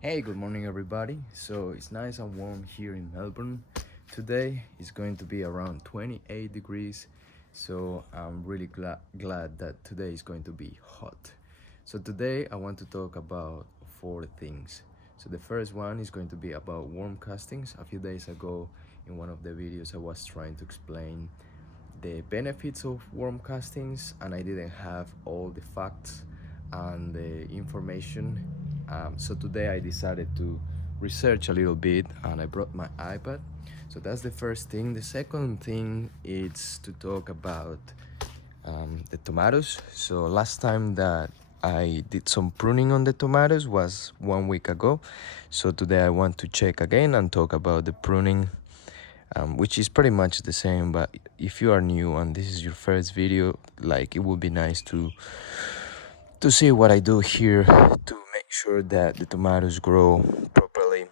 Hey, good morning, everybody. So it's nice and warm here in Melbourne. Today is going to be around 28 degrees. So I'm really glad that today is going to be hot. So today I want to talk about four things. So the first one is going to be about worm castings. A few days ago, in one of the videos, I was trying to explain the benefits of worm castings, and I didn't have all the facts and the information. So today I decided to research a little bit, and I brought my iPad. So that's the first thing. The second thing is to talk about the tomatoes. So last time that I did some pruning on the tomatoes was 1 week ago. So today I want to check again and talk about the pruning, which is pretty much the same. But if you are new and this is your first video, like, it would be nice to see what I do here to make sure that the tomatoes grow properly.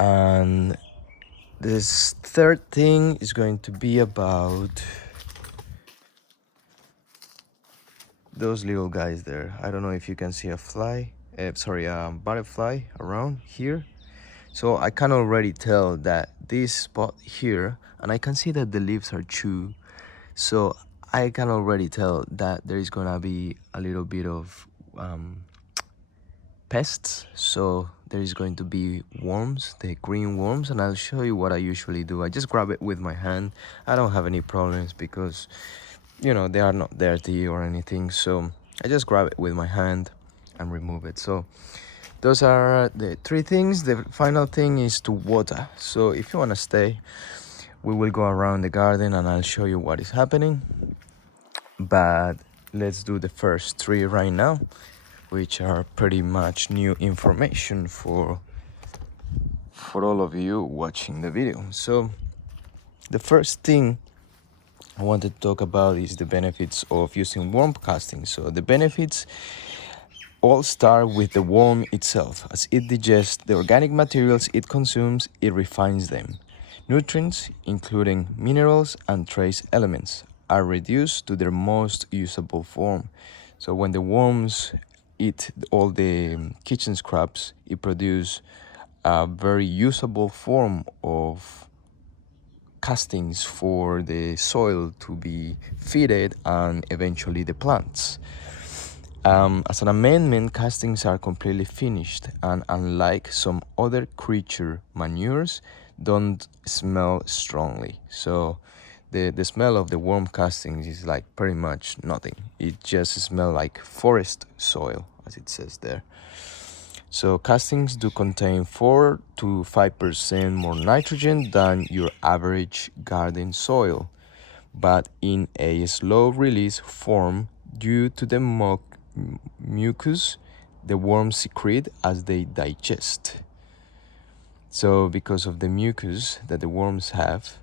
And this third thing is going to be about those little guys there. I don't know if you can see a butterfly around here. So I can already tell that this spot here, and I can see that the leaves are chewed. So I can already tell that there is gonna be a little bit of pests. So there is going to be worms, the green worms, and I'll show you what I usually do. I just grab it with my hand. I don't have any problems because, they are not dirty or anything. So I just grab it with my hand and remove it. So those are the three things. The final thing is to water. So if you want to stay, we will go around the garden and I'll show you what is happening. But let's do the first three right now, which are pretty much new information for all of you watching the video. So the first thing I wanted to talk about is the benefits of using worm casting. So the benefits all start with the worm itself. As it digests the organic materials it consumes, it refines them. Nutrients, including minerals and trace elements, are reduced to their most usable form. So when the worms eat all the kitchen scraps, it produces a very usable form of castings for the soil to be fed and eventually the plants. As an amendment, castings are completely finished, and unlike some other creature manures, don't smell strongly. So the smell of the worm castings is like pretty much nothing. It just smells like forest soil, as it says there. So castings do contain 4 to 5% more nitrogen than your average garden soil, but in a slow release form due to the mucus the worms secrete as they digest. So because of the mucus that the worms have,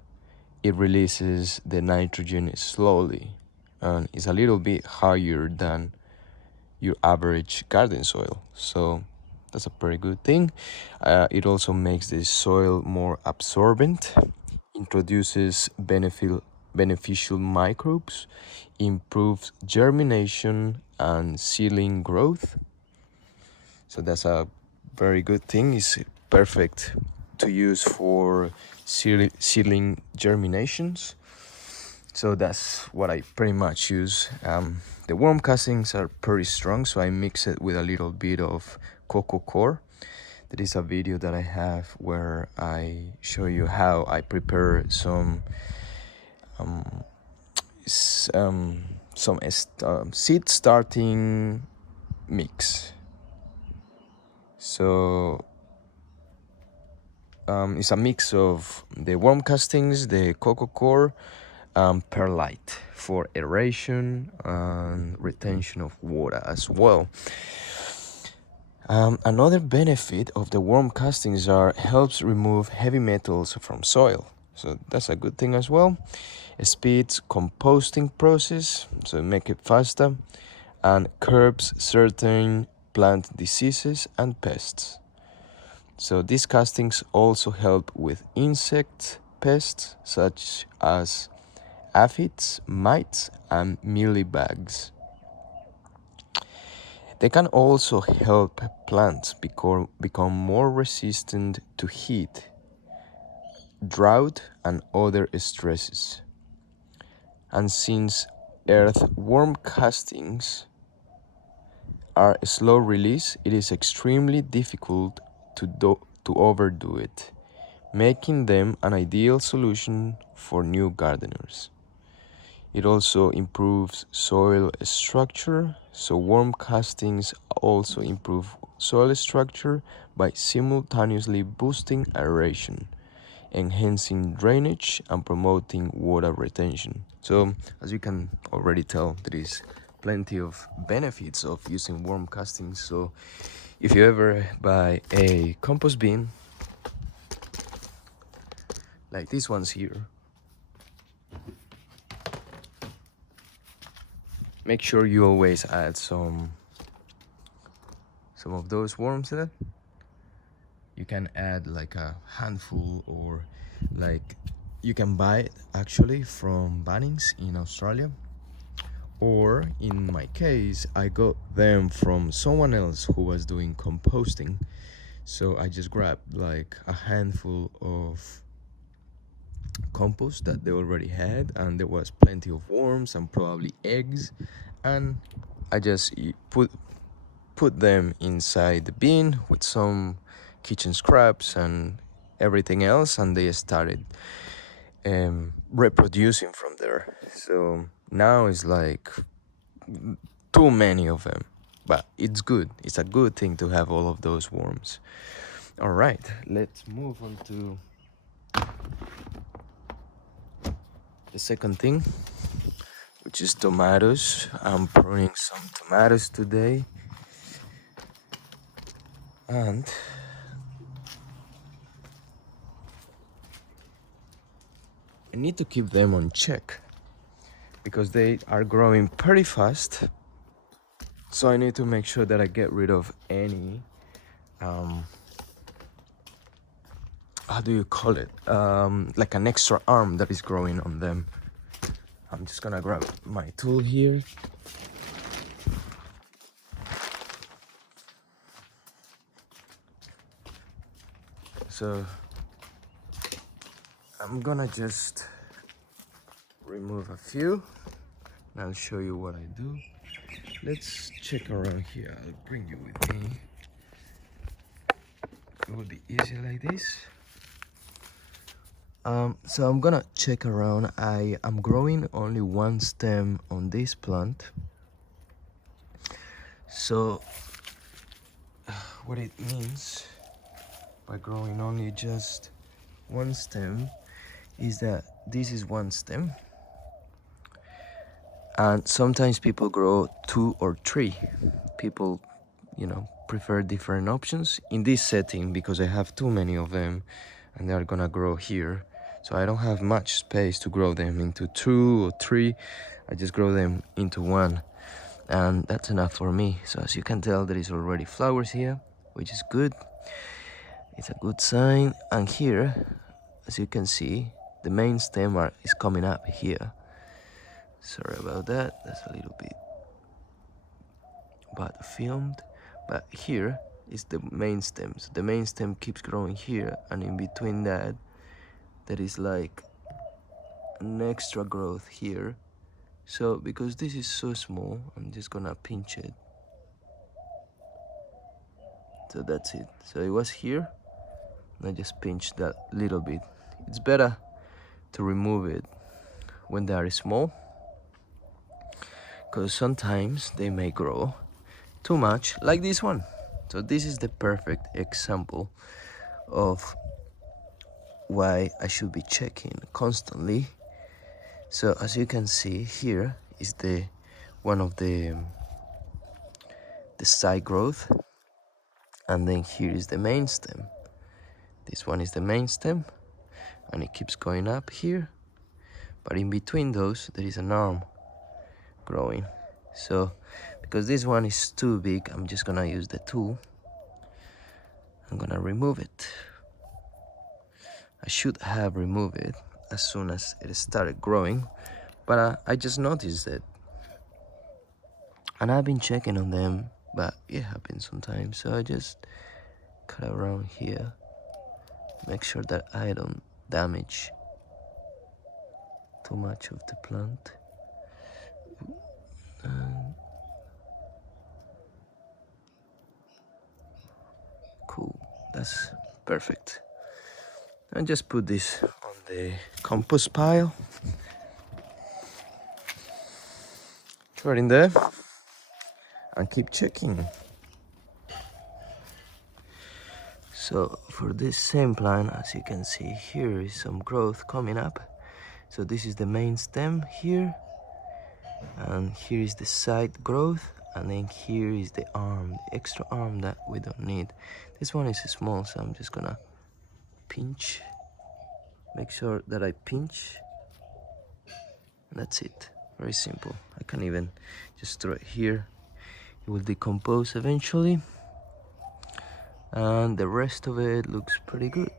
it releases the nitrogen slowly and is a little bit higher than your average garden soil. So that's a pretty good thing. It also makes the soil more absorbent, introduces beneficial microbes, improves germination and seedling growth. So that's a very good thing. It's perfect to use for seedling germinations. So that's what I pretty much use. The worm castings are pretty strong, so I mix it with a little bit of coco coir. There is a video that I have where I show you how I prepare some seed starting mix. So it's a mix of the worm castings, the coco coir, perlite for aeration and retention of water as well. Another benefit of the worm castings helps remove heavy metals from soil. So that's a good thing as well. It speeds composting process, so make it faster, and curbs certain plant diseases and pests. So these castings also help with insect pests such as aphids, mites, and mealybugs. They can also help plants become more resistant to heat, drought, and other stresses. And since earthworm castings are slow release, it is extremely difficult to overdo it, making them an ideal solution for new gardeners. It also improves soil structure, so worm castings also improve soil structure by simultaneously boosting aeration, enhancing drainage, and promoting water retention. So, as you can already tell, there is plenty of benefits of using worm castings. So, if you ever buy a compost bin, like these ones here, make sure you always add some of those worms there. You can add like a handful, or like you can buy it actually from Bunnings in Australia, or in my case I got them from someone else who was doing composting. So I just grabbed like a handful of compost that they already had, and there was plenty of worms and probably eggs, and I just put them inside the bin with some kitchen scraps and everything else, and they started reproducing from there. So now it's like too many of them, but it's good. It's a good thing to have all of those worms. All right, let's move on to the second thing, which is tomatoes. I'm pruning some tomatoes today, and I need to keep them on check because they are growing pretty fast. So I need to make sure that I get rid of any how do you call it, like an extra arm that is growing on them. I'm just gonna grab my tool here. So I'm gonna just remove a few and I'll show you what I do. Let's check around here. I'll bring you with me. It will be easy like this. So I'm gonna check around. I am growing only one stem on this plant. So what it means by growing only just one stem is that this is one stem, and sometimes people grow 2 or 3. People, prefer different options. In this setting, because I have too many of them and they are gonna grow here, so I don't have much space to grow them into 2 or 3. I just grow them into 1, and that's enough for me. So as you can tell, there is already flowers here, which is good. It's a good sign. And here, as you can see, the main stem is coming up here. Sorry about that, that's a little bit bad filmed, but here is the main stem. So the main stem keeps growing here, and in between that, there is like an extra growth here. So because this is so small, I'm just gonna pinch it. So that's it. So it was here, and I just pinched that little bit. It's better to remove it when they are small, because sometimes they may grow too much, like this one. So this is the perfect example of why I should be checking constantly. So as you can see, here is the one of the side growth, and then here is the main stem. This one is the main stem, and it keeps going up here, but in between those there is an arm growing. So because this one is too big, I'm just gonna use the tool. I'm gonna remove it. I should have removed it as soon as it started growing, but I just noticed it, and I've been checking on them but it happens sometimes. So I just cut around here, make sure that I don't damage too much of the plant. Cool, that's perfect. And just put this on the compost pile. Throw it in there and keep checking. So for this same plant, as you can see, here is some growth coming up. So this is the main stem here, and here is the side growth, and then here is the arm, the extra arm that we don't need. This one is small, so I'm just gonna pinch. Make sure that I pinch, and that's it. Very simple. I can even just throw it here. It will decompose eventually, and the rest of it looks pretty good.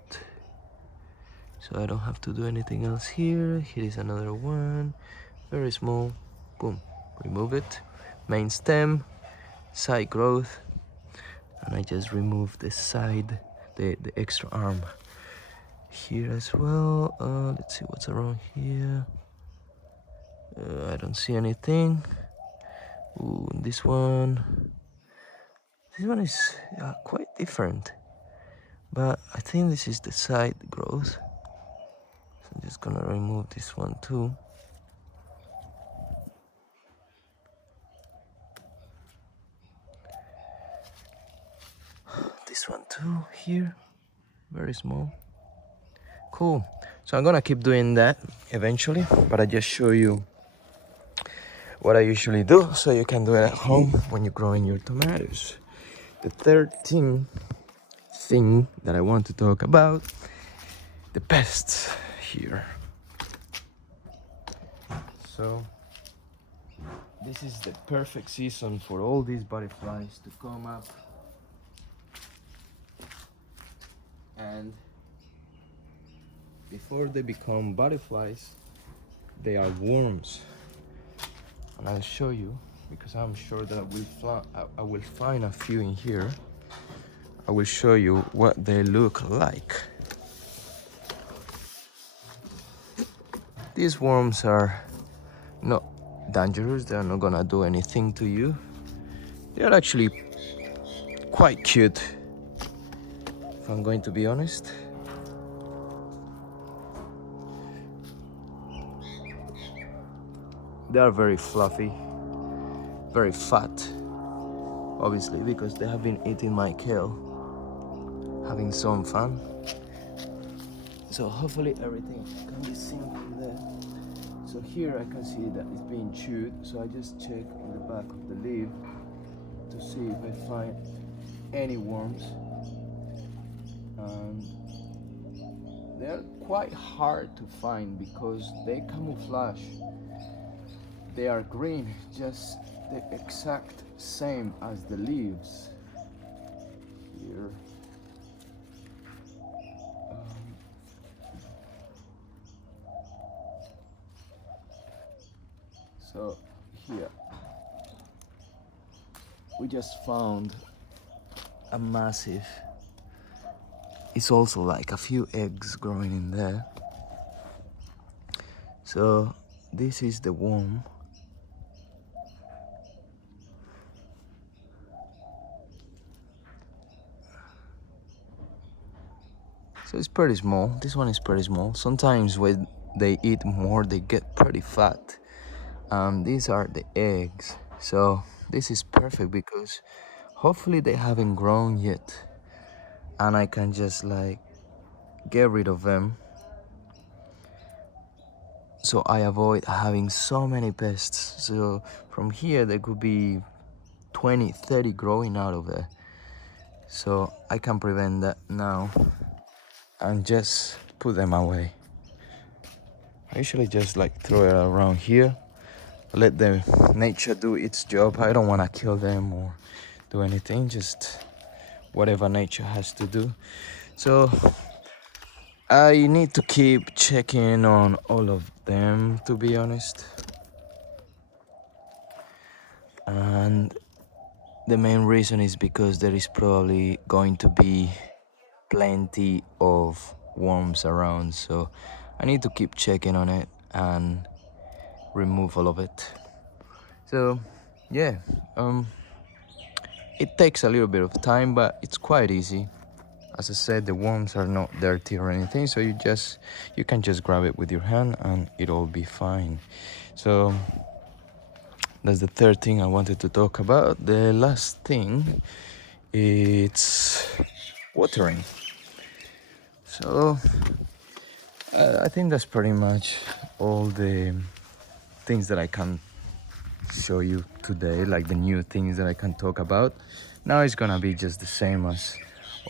So I don't have to do anything else here. Here is another one, very small. Boom, remove it. Main stem, side growth, and I just remove the side, the extra arm here as well. Let's see what's around here. I don't see anything. Ooh, this one is quite different, but I think this is the side growth. So I'm just gonna remove this one too. This one too here, very small. Cool. So I'm gonna keep doing that eventually, but I just show you what I usually do so you can do it at home when you're growing your tomatoes. The third thing that I want to talk about, the pests here. So this is the perfect season for all these butterflies to come up, and before they become butterflies, they are worms. And I'll show you, because I'm sure that I will find a few in here. I will show you what they look like. These worms are not dangerous. They are not gonna do anything to you. They are actually quite cute, if I'm going to be honest. They are very fluffy, very fat, obviously, because they have been eating my kale, having some fun. So hopefully everything can be seen from there. So here I can see that it's being chewed, so I just check on the back of the leaf to see if I find any worms. They're quite hard to find because they camouflage. They are green, just the exact same as the leaves here. So here we just found a massive, it's also like a few eggs growing in there. So this is the worm. So it's pretty small. This one is pretty small. Sometimes when they eat more, they get pretty fat. These are the eggs. So this is perfect because hopefully they haven't grown yet, and I can just like get rid of them, so I avoid having so many pests. So from here there could be 20, 30 growing out of it. So I can prevent that now and just put them away. I usually just like throw it around here, let the nature do its job. I don't want to kill them or do anything, just whatever nature has to do. So I need to keep checking on all of them, to be honest. And The main reason is because there is probably going to be plenty of worms around, so I need to keep checking on it and remove all of it. So yeah, it takes a little bit of time, but it's quite easy. As I said, the worms are not dirty or anything, so you can just grab it with your hand and it'll be fine. So that's the third thing I wanted to talk about. The last thing, it's watering. So I think that's pretty much all the things that I can show you today, like the new things that I can talk about. Now it's gonna be just the same as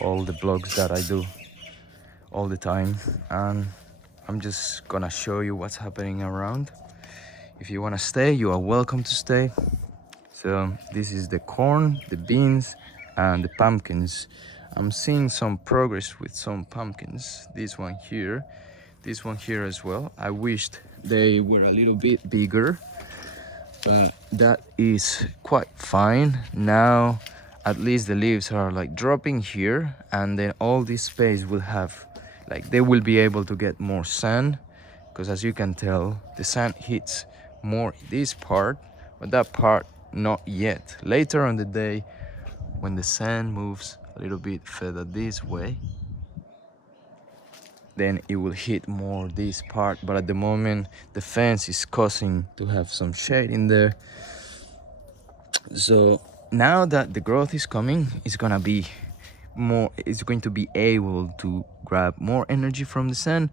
all the blogs that I do all the time, and I'm just gonna show you what's happening around. If you want to stay, you are welcome to stay. So this is the corn, the beans, and the pumpkins. I'm seeing some progress with some pumpkins. This one here as well. I wished they were a little bit bigger, but that is quite fine. Now at least the leaves are like dropping here, and then all this space will have, like, they will be able to get more sun, because as you can tell, the sun hits more this part, but that part not yet. Later on the day, when the sun moves a little bit further this way, then it will hit more this part, but at the moment the fence is causing to have some shade in there. So now that the growth is coming, it's going to be able to grab more energy from the sun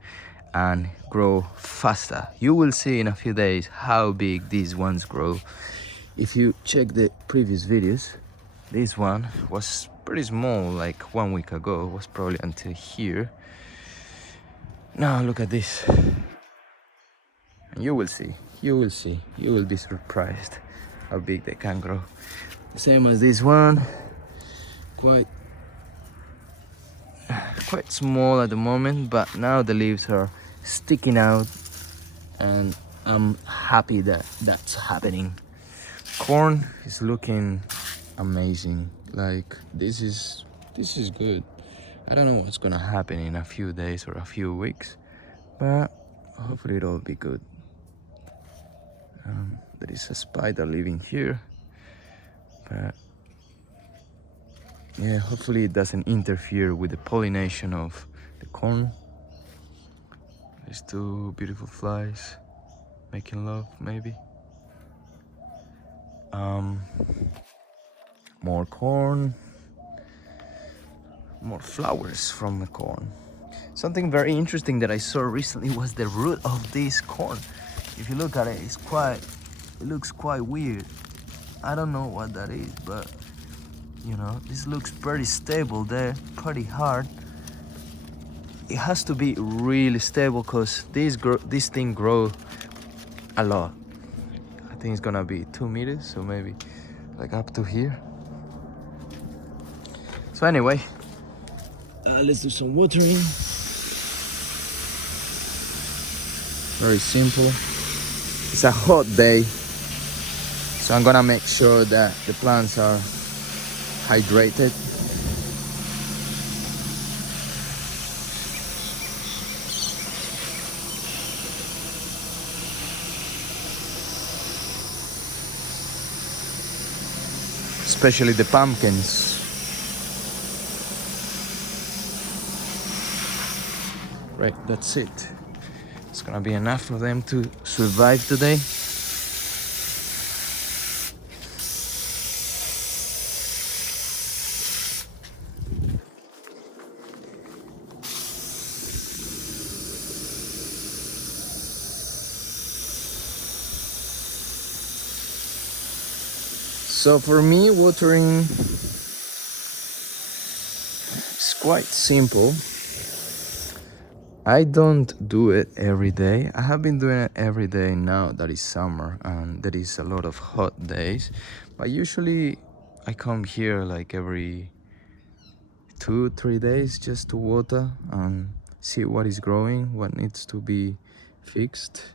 and grow faster. You will see in a few days how big these ones grow. If you check the previous videos, this one was pretty small, like 1 week ago. It was probably until here. Now look at this. You will see, you will be surprised how big they can grow. The same as this one, quite small at the moment, but now the leaves are sticking out, and I'm happy that that's happening. Corn is looking amazing. Like, this is good. I don't know what's gonna happen in a few days or a few weeks, but hopefully it'll be good. There is a spider living here, but yeah, hopefully it doesn't interfere with the pollination of the corn. There's two beautiful flies making love, maybe. More corn, more flowers from the corn. Something very interesting that I saw recently was the root of this corn. If you look at it, it looks quite weird. I don't know what that is, but you know, this looks pretty stable there, pretty hard. It has to be really stable, because this thing grows a lot. I think it's gonna be 2 meters, so maybe like up to here. So anyway, let's do some watering. Very simple. It's a hot day, so I'm gonna make sure that the plants are hydrated. Especially the pumpkins. Right, that's it. It's gonna be enough for them to survive today. So for me, watering is quite simple. I don't do it every day. I have been doing it every day now that it's summer and there is a lot of hot days. But usually I come here like every 2-3 days just to water and see what is growing, what needs to be fixed.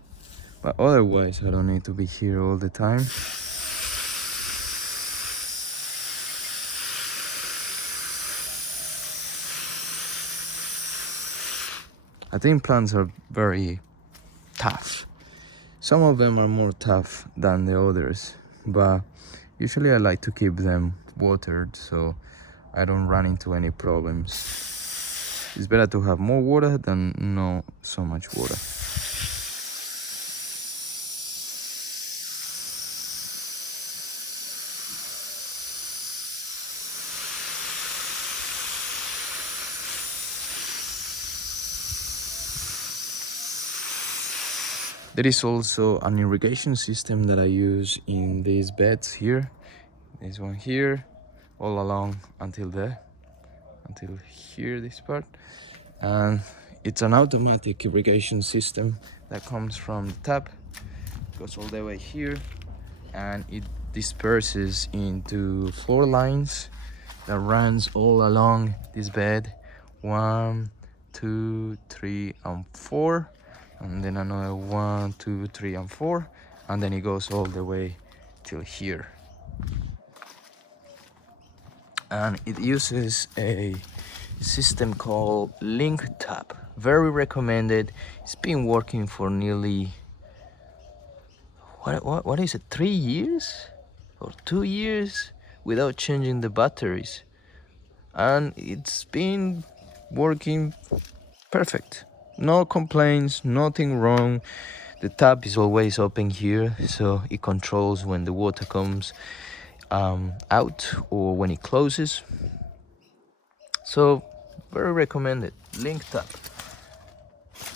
But otherwise I don't need to be here all the time. I think plants are very tough. Some of them are more tough than the others, but usually I like to keep them watered so I don't run into any problems. It's better to have more water than not so much water. There is also an irrigation system that I use in these beds here. This one here, all along until there, until here, this part. And it's an automatic irrigation system that comes from the tap, goes all the way here, and it disperses into 4 lines that runs all along this bed. 1, 2, 3, and 4, and then another 1, 2, 3, and 4, and then it goes all the way till here. And it uses a system called Link Tap. Very recommended. It's been working for nearly what is it, 3 years or 2 years without changing the batteries, and it's been working perfect. No complaints, nothing wrong. The tap is always open here, so it controls when the water comes out or when it closes. So very recommended. Link tap.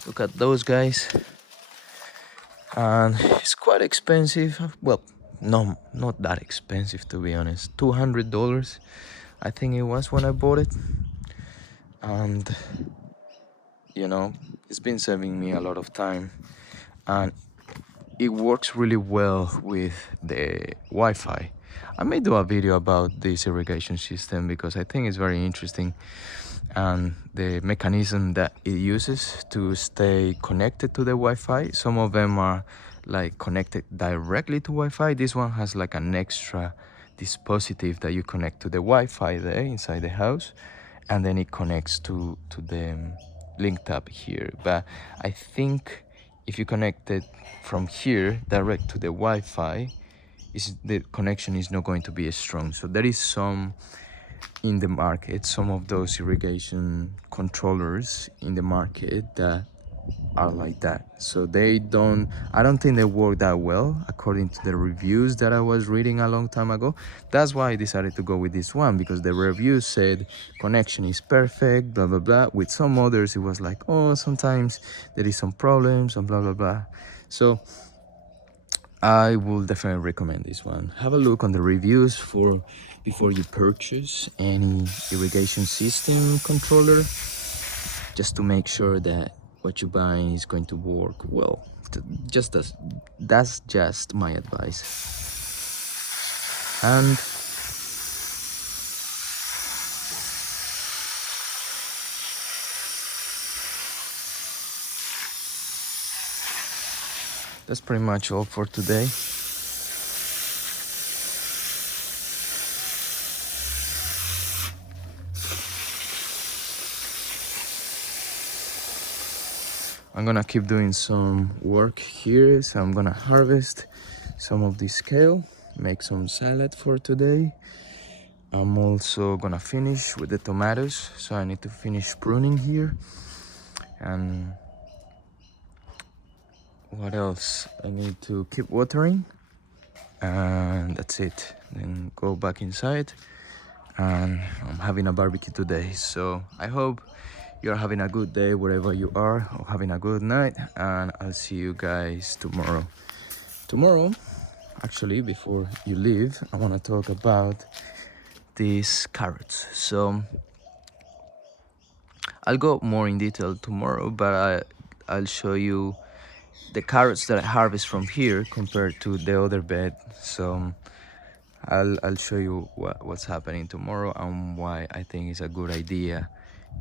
Look at those guys. And it's quite expensive. Well, no, not that expensive, to be honest. $200 I think it was when I bought it. And you know, it's been saving me a lot of time, and it works really well with the Wi-Fi. I may do a video about this irrigation system because I think it's very interesting, and the mechanism that it uses to stay connected to the Wi-Fi. Some of them are like connected directly to Wi-Fi. This one has like an extra dispositive that you connect to the Wi-Fi there inside the house, and then it connects to the link tab here. But I think if you connect it from here direct to the Wi-Fi, the connection is not going to be as strong. So there is some in the market, some of those irrigation controllers in the market that are like that. So I don't think they work that well according to the reviews that I was reading a long time ago. That's why I decided to go with this one, because the review said connection is perfect, blah blah blah. With some others it was like, oh, sometimes there is some problems and blah blah blah. So I will definitely recommend this one. Have a look on the reviews before you purchase any irrigation system controller, just to make sure that what you're buying is going to work well. That's just my advice. And that's pretty much all for today. I'm gonna keep doing some work here, so I'm gonna harvest some of this kale, make some salad for today. I'm also gonna finish with the tomatoes, so I need to finish pruning here. And what else? I need to keep watering, and that's it. Then go back inside, and I'm having a barbecue today. So I hope you're having a good day wherever you are, or having a good night, and I'll see you guys tomorrow. Tomorrow, actually, before you leave, I want to talk about these carrots. So I'll go more in detail tomorrow, but I'll show you the carrots that I harvest from here compared to the other bed. So I'll show you what's happening tomorrow and why I think it's a good idea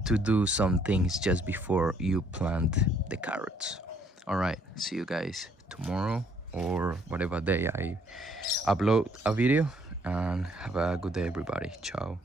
to do some things just before you plant the carrots. All right, see you guys tomorrow or whatever day I upload a video, and have a good day everybody. Ciao.